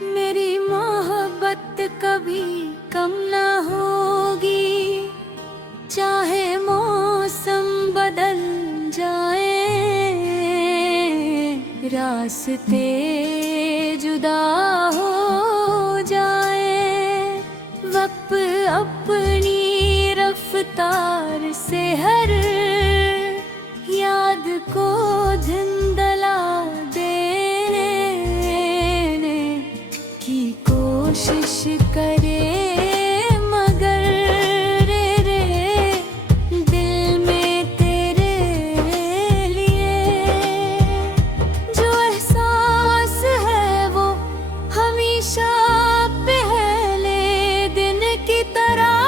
मेरी मोहब्बत कभी कम ना होगी, चाहे मौसम बदल जाए, रास्ते जुदा हो जाए। वक्त अपनी रफ्तार से हर याद को धुंधला देने की कोशिश करे, मगर रे दिल में तेरे लिए जो एहसास है वो हमेशा पहले दिन की तरह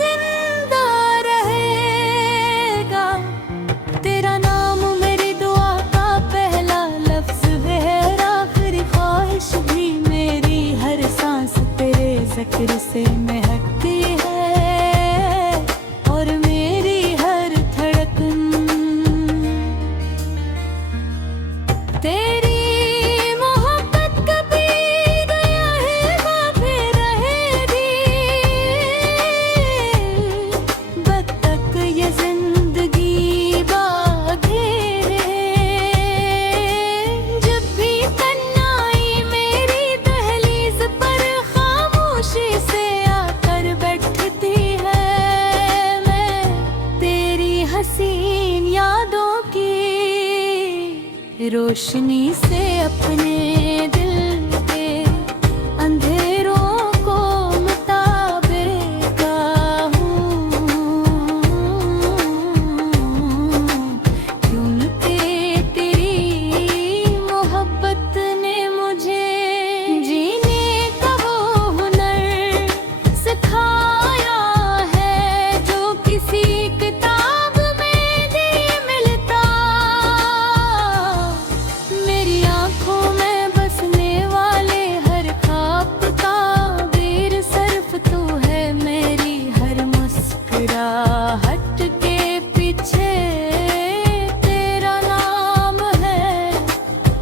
जिंदा रहेगा। तेरा नाम मेरी दुआ का पहला लफ्ज है, आखिरी ख्वाहिश भी मेरी हर सांस तेरे जिक्र से महकती है, और मेरी हर धड़कन तेरी मोहब्बत कभी गया है वापे रहेगी। बतक ये जिंदगी बाघेरे, जब भी तन्हाई मेरी दहलीज पर खामोशी से आकर बैठती है, मैं तेरी हसीन यादों की रोशनी से अपने दिल के अंधेरों को मिटा देता हूँ, क्योंकि तेरी मोहब्बत ने मुझे जीने का वो हुनर सिखाया है, जो किसी किताब में नहीं मिलता। मेरी आंखों में बसने वाले हर ख्वाब का ताबीर सिर्फ तू है, मेरी हर मुस्कुराहट के पीछे तेरा नाम है,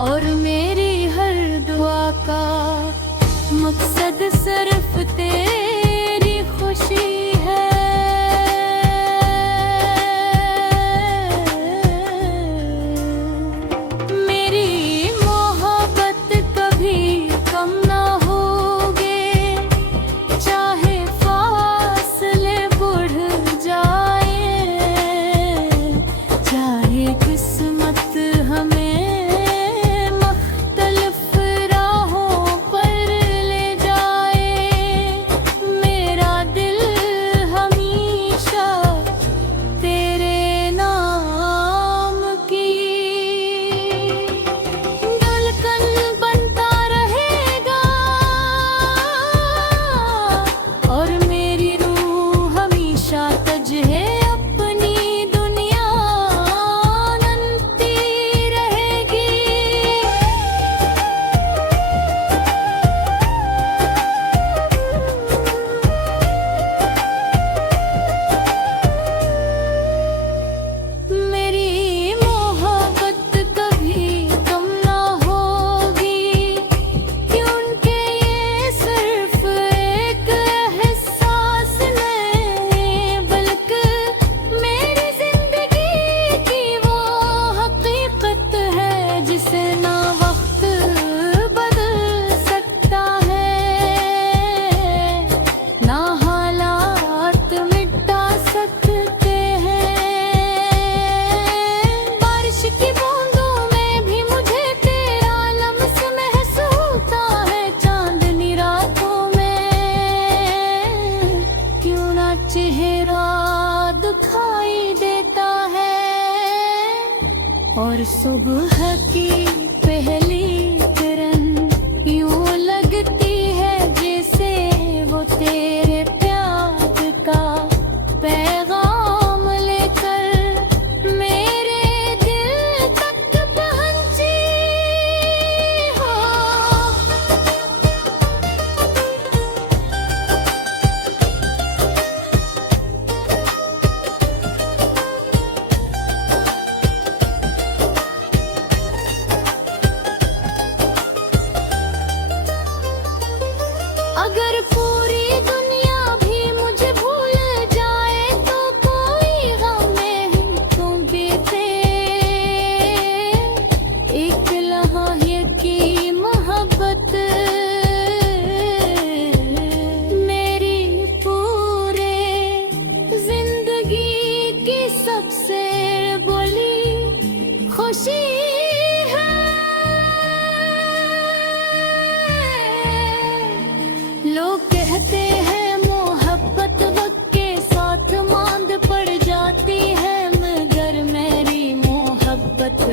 और मेरी हर दुआ का मकसद सिर्फ तेरी खुशी है। मेरी मोहब्बत कभी कम ना होगी, चाहे फासले बढ़ जाए, चाहे किस्मत हमें मुख्तलिफ राहों पर ले जाए। मेरा दिल हमेशा तेरे नाम की धड़कन बनता रहेगा, और मेरी रूह हमेशा तुझे अपनी दुनिया बनती रहेगी। मेरी मोहब्बत कभी कम ना होगी, क्योंकि ये सिर्फ एक एहसास नहीं, बल्कि मेरी जिंदगी की वो हकीकत है, जिसे ना वक्त बदल सकता है, ना हालात मिटा सकते हैं। बारिश की बूंदों में भी मुझे तेरा लम्स महसूस होता है, चांदनी रातों में क्यों ना चेहरा दिखाई देता है, और सुबह की पहली किरण यूं लगती है जैसे वो तेरे प्यार का पैगाम लेकर मेरे दिल तक पहुंची हो।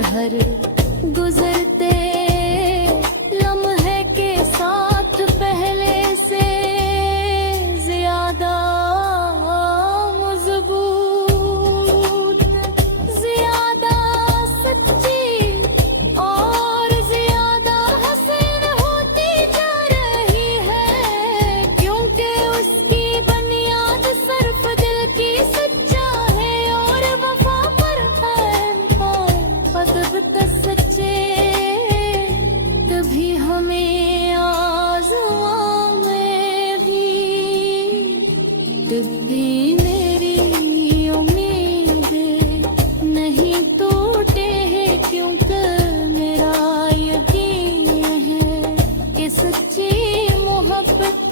हर गुजरते लम्हे के साथ पहले से ज्यादा मजबूत, ज्यादा सच्ची और ज्यादा हसीन होती जा रही है, क्योंकि उसकी बुनियाद सिर्फ दिल की सच्चा है और वफा पर है। जब तक सच्चे तभी हमें आज़मां में भी, तब भी मेरी उम्मीदें नहीं टूटे हैं, क्योंकि मेरा यकीन है कि सच्ची मोहब्बत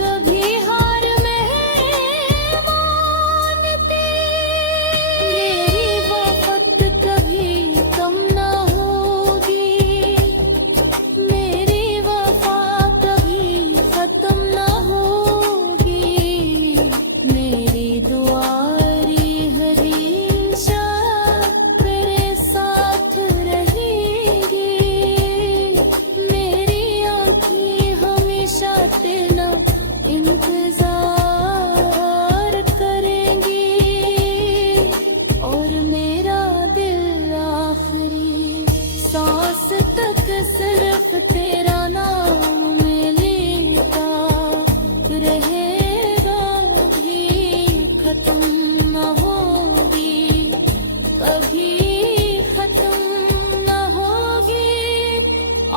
कभी हार नहीं मानती। मेरी वफात कभी कम ना होगी, मेरी वफा कभी खत्म ना होगी, मेरी दुआरी हमेशा तेरे साथ रहेगी, मेरी आँखें हमेशा तेरा इंतजार करेंगी, और मेरा दिल आखिरी सांस तक सिर्फ तेरा नाम लेता रहेगा, भी खत्म न होगी, कभी खत्म न होगी,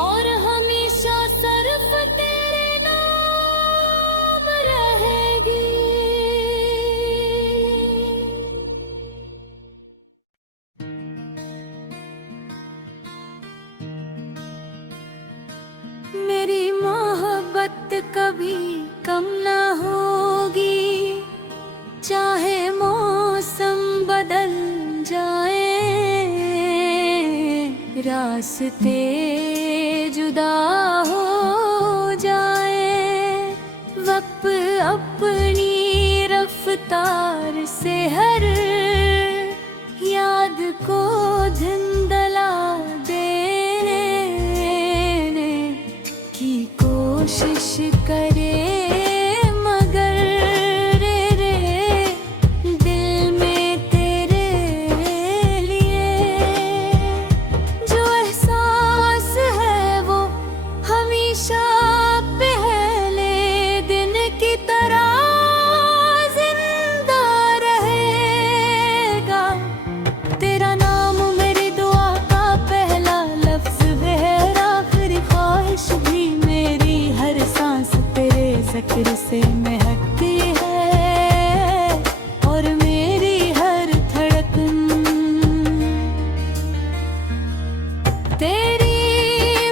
और हमेशा सिर्फ तेरे नाम रहेगी। मेरी मोहब्बत कभी कम ना होगी, चाहे मौसम बदल जाए, रास्ते जुदा हो जाए, वक्त अपनी रफ्तार से हर याद को धुंधला देने की कोशिश करे, मगर रे दिल में तेरे लिए जो एहसास है वो हमेशा पहले दिन की तरह जिंदा रहेगा। तेरा नाम मेरी दुआ का पहला लफ्ज है, आखिरी ख्वाहिश भी मेरी हर सांस तेरे जिक्र से महकती है, और मेरी हर धड़कन तेरी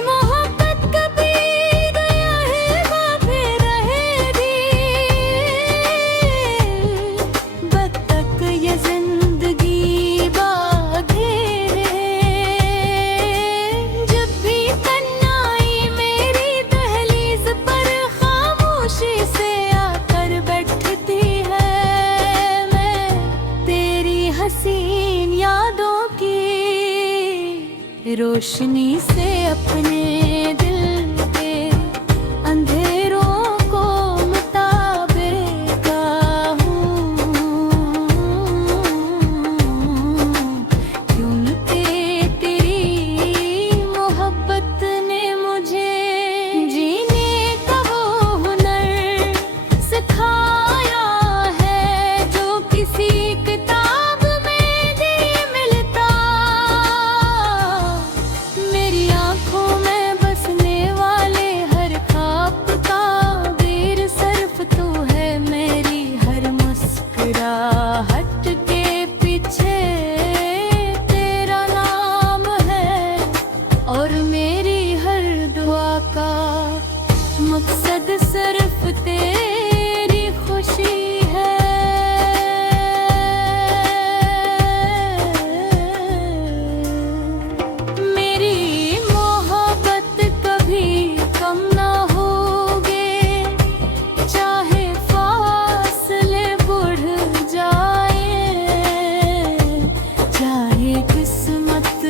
मोहब्बत कभी गया है वापे रहेगी। बतक ये जिंदगी बाघेरे, जब भी तन्हाई मेरी दहलीज पर खामोशी से आकर बैठती है, मैं तेरी हसीन यादों की रोशनी से अपने दिल के अंधेरों को मिटा देता हूँ, क्योंकि तेरी मोहब्बत ने मुझे जीने का वो हुनर सिखाया है, जो किसी किताब में नहीं मिलता। मेरी आँखों में बसने वाले हर ख्वाब का वीर सिर्फ तू है, मेरी हर मुस्कुराहट के पीछे तेरा नाम है, और मेरी हर दुआ का मकसद सिर्फ तेरी खुशी है। मेरी मोहब्बत कभी कम ना होगी, चाहे फासले बढ़ जाए, चाहे किस्मत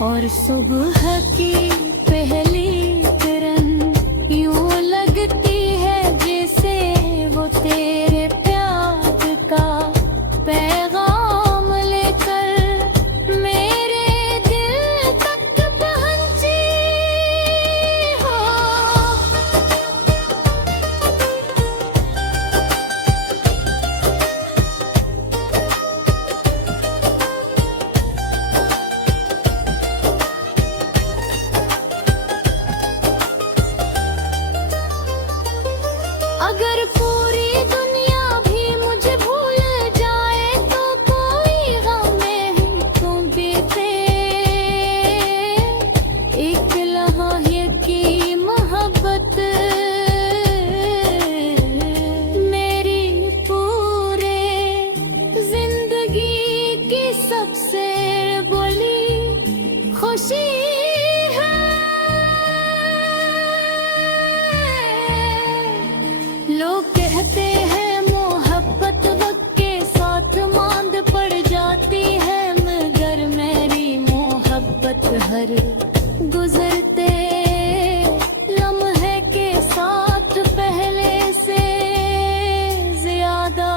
और सुबह की पहली किरण यूं लगती है जैसे वो तेरे प्यार का पैगाम लेकर मेरे दिल तक पहुंची हो। अगर पूरी दुनिया भी मुझे भूल जाए तो कोई गम नहीं तुम बीते। एक लम्हे की मोहब्बत मेरी पूरे जिंदगी की सबसे बड़ी खुशी है। लोग कहते हैं मोहब्बत वक्त के साथ मांद पड़ जाती है, मगर मेरी मोहब्बत हर गुजरते लम्हे के साथ पहले से ज्यादा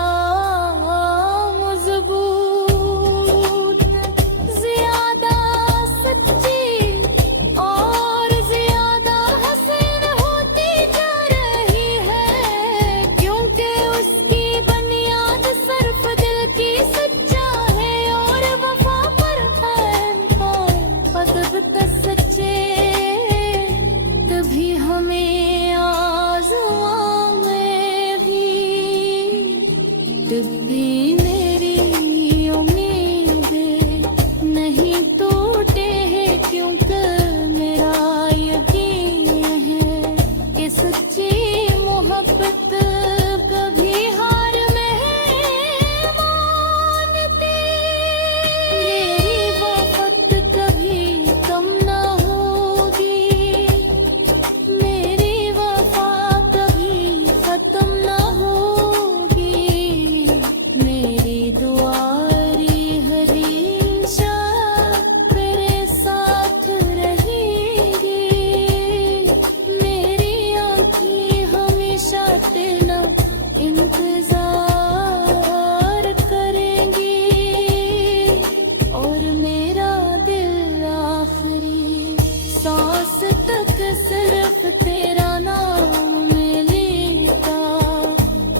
मजबूत, ज्यादा सच्ची और ज्यादा हसीन होती जा रही है, क्योंकि उसकी बुनियाद सिर्फ दिल की सच्चाई और वफा पर है। अदब सच्चे तभी हमें आज़मां में भी तभी मेरी उम्मीदें नहीं टूटे हैं, क्योंकि मेरा यकीन है कि सच्ची मोहब्बत कभी हार नहीं मानती। मेरी वफात कभी कम ना होगी, मेरी वफा कभी खत्म ना होगी। मेरी दुआरी हमेशा तेरे साथ रहेगी, मेरी आँखें हमेशा तेरा इंतजार करेंगी, और मेरा दिल आखिरी सांस तक सिर्फ तेरा नाम लेता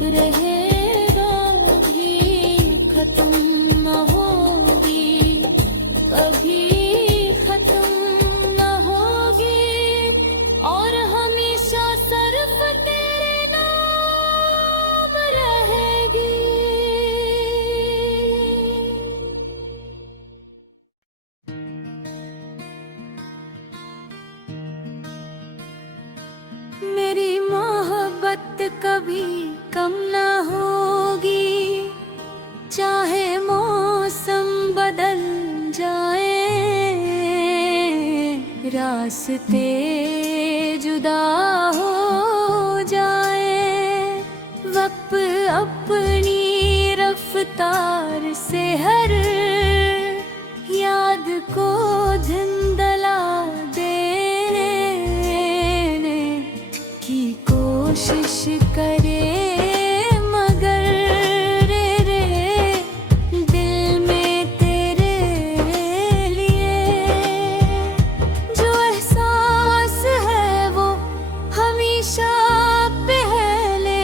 रहेगा। भी खत्म न होगी, कभी खत्म न होगी, और हमेशा सिर्फ तेरे नाम रहेगी। मेरी मोहब्बत कभी कम ना होगी, चाहे मौसम बदल जाए, रास्ते जुदा हो जाए, वक्त अपनी रफ्तार से हर याद को धुंधला देने की कोशिश करे, मगर रे दिल में तेरे लिए जो एहसास है वो हमेशा पहले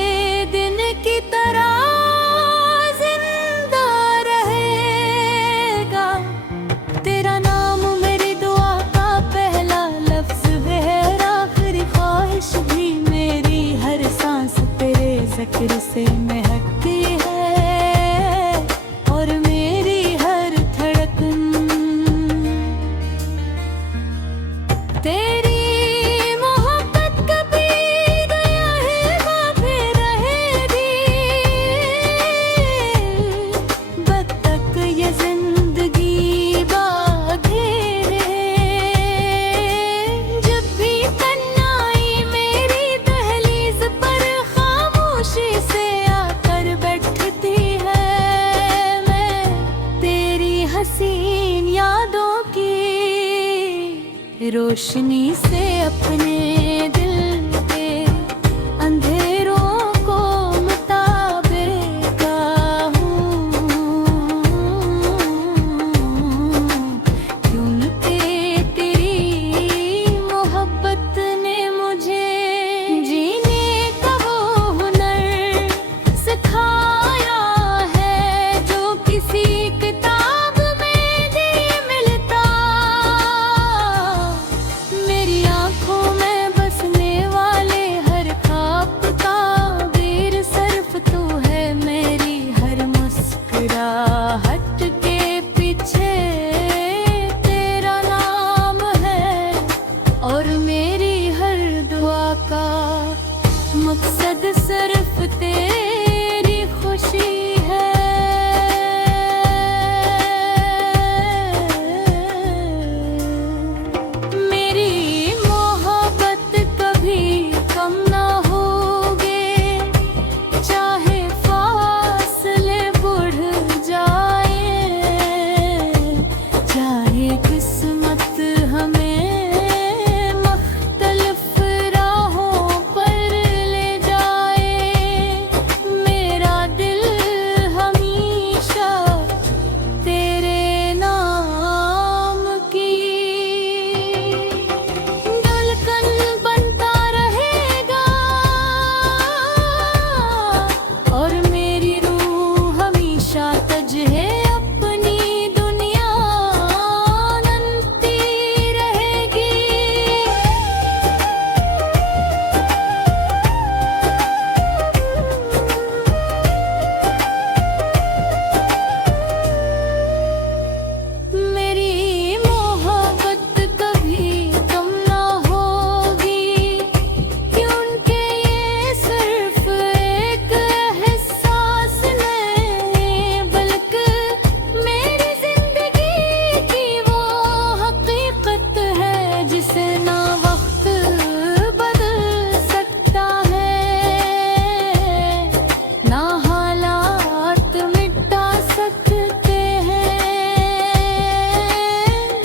दिन की तरह जिंदा रहे। रोशनी से अपने दिल के अंधेरों को मिटाता हूँ, क्योंकि तेरी मोहब्बत ने मुझे जीने का वो हुनर सिखाया है जो किसी किताब में नहीं मिलता। मेरी आंखों में बसने वाले हर ख्वाब का वीर सिर्फ तू है, मेरी हर मुस्कुराहट के पीछे तेरा नाम है, और मेरी हर दुआ का मकसद सिर्फ तेरी खुशी है। मेरी मोहब्बत कभी कम ना होगी, चाहे फासले बढ़ जाए, चाहे किस्मत हमें मुख्तलिफ राहों पर ले जाए। मेरा दिल हमेशा तेरे नाम की धड़कन बनता रहेगा, और मेरी रूह हमेशा तुझे अपनी दुनिया बनती रहेगी। मेरी मोहब्बत कभी कम ना होगी, क्योंकि ये सिर्फ एक एहसास नहीं, बल्कि मेरी जिंदगी की वो हकीकत है जिसे ना वक्त बदल सकता है, ना हालात मिटा सकते हैं।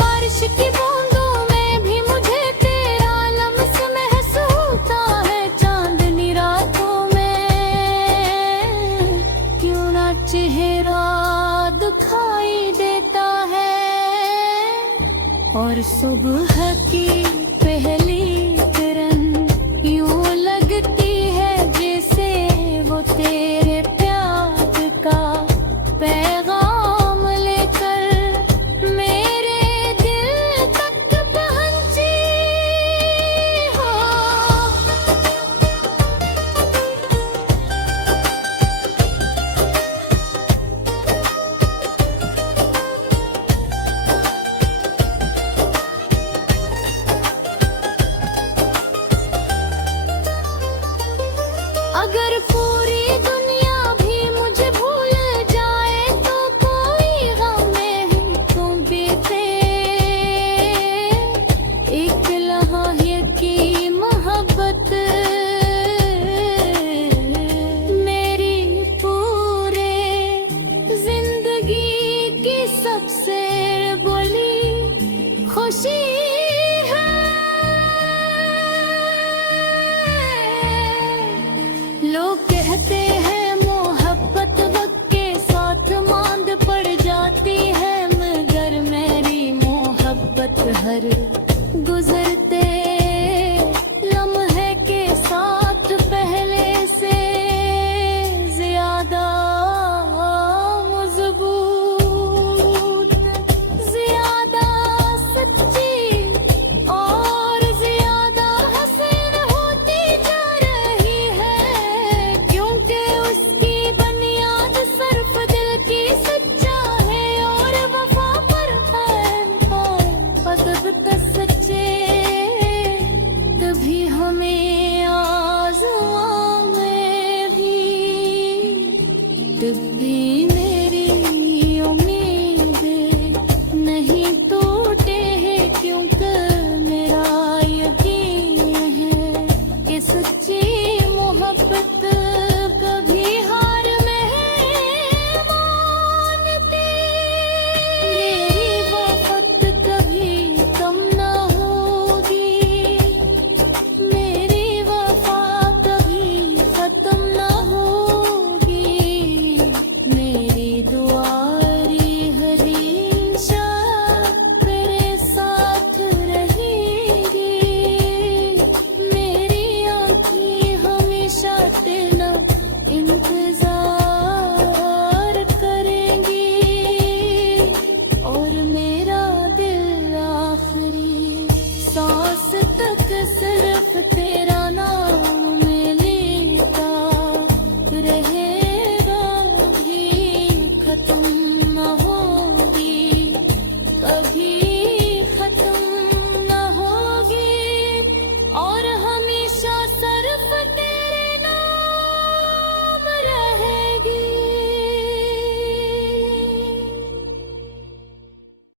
बारिश की बूंदों में भी मुझे तेरा लम्स महसूस होता है, चांदनी रातों में क्यों ना चेहरा दिखाई देता है, और सुबह की पहली किरण यूं लगती है जैसे वो तेरे प्यार का पैगाम लेकर मेरे दिल तक पहुंची हो। अगर पूरी दुनिया भी मुझे भूल जाए तो कोई गम नहीं तुम भी थे, एक लम्हे की मोहब्बत मेरी पूरे जिंदगी की सबसे बड़ी खुशी है। लोग कहते हैं मोहब्बत वक्त के साथ मांद पड़ जाती है, मगर मेरी मोहब्बत हर गुजरते लम्हे के साथ पहले से ज्यादा मजबूत, ज्यादा सच्ची और ज्यादा हसीन होती जा रही है, क्योंकि उसकी बुनियाद सिर्फ दिल की सच्चा है, और वफा पर है अदब का